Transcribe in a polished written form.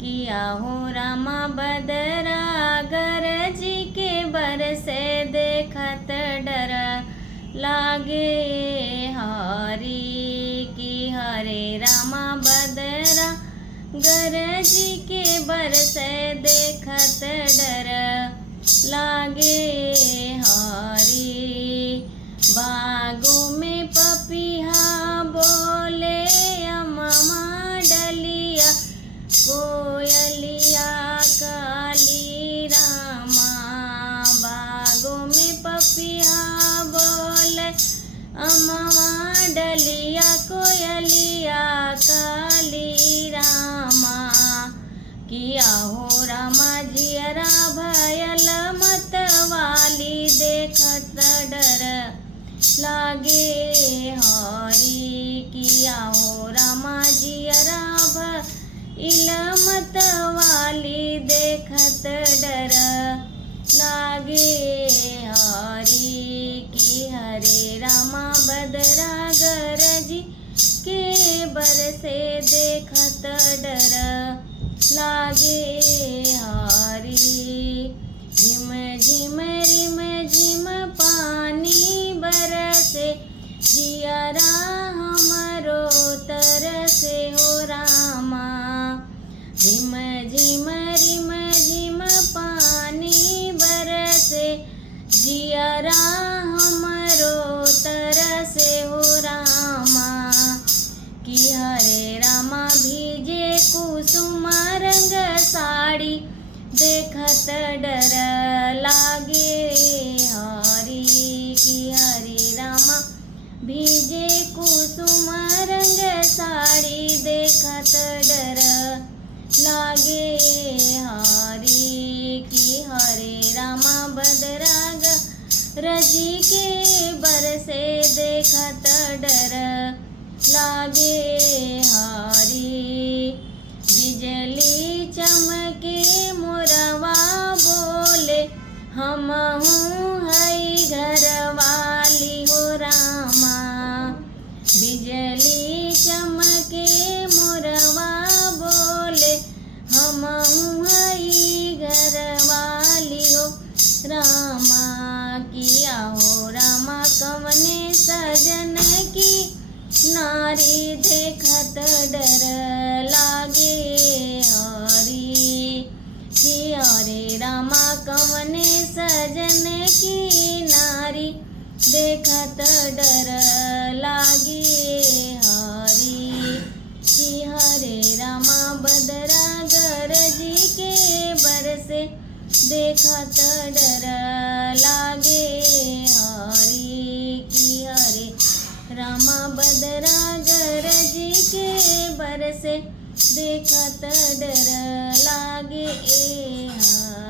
किया हो रामा बदरा गरजी के बरसे देखत डर लागे हरी की हरे रामा बदरा गरजी के बरसे देखत डर लागे हरी। बागों में पपीहा बोले अममा डलिया कोयलिया काली रामा। बागों में पपीहा बोले अममा डलिया कोयलिया काली रामा। किया हो रामा जियरा भयल मतवाली देखत डर लागे हरी। किया हो रामा जियरा भयल मतवाली देखत डर लागे हरी की हरे रामा बदरा गरजी के बरसे देखत डर लागे हरी। झिम झिम रिम झिम पानी बरसे जियरा हमरो तरसे हो रामा। झिम झिम रिम झिम पानी बरसे जियरा हमरो तरसे हो रामा। कि हरे रामा भीजे कुसुम रंग साड़ी देखत डर लागे हरी। कि हरे रामा भीजे कुसुम रंग साड़ी देखत डर लागे हरी। कि हरे रामा बदरा गरजी के बरसे देखत डर लागे हरी। बिजली चमके मोरवा बोले हमहूँ हई घरवाली हो रामा। बिजली चमके मोरवा बोले हमहूँ हई घरवाली हो रामा। किया हो रामा कवने सजन की नारी देखत डर लागे हरी। कि हरे रामा कवने सजन की नारी देखत डर लागे हरी। कि हरे रामा बदरा गरजी के बरसे देखत डर लागे हरी। कि हरे रामा बदरा गरजी के बरसे देखत डर लागे हरी।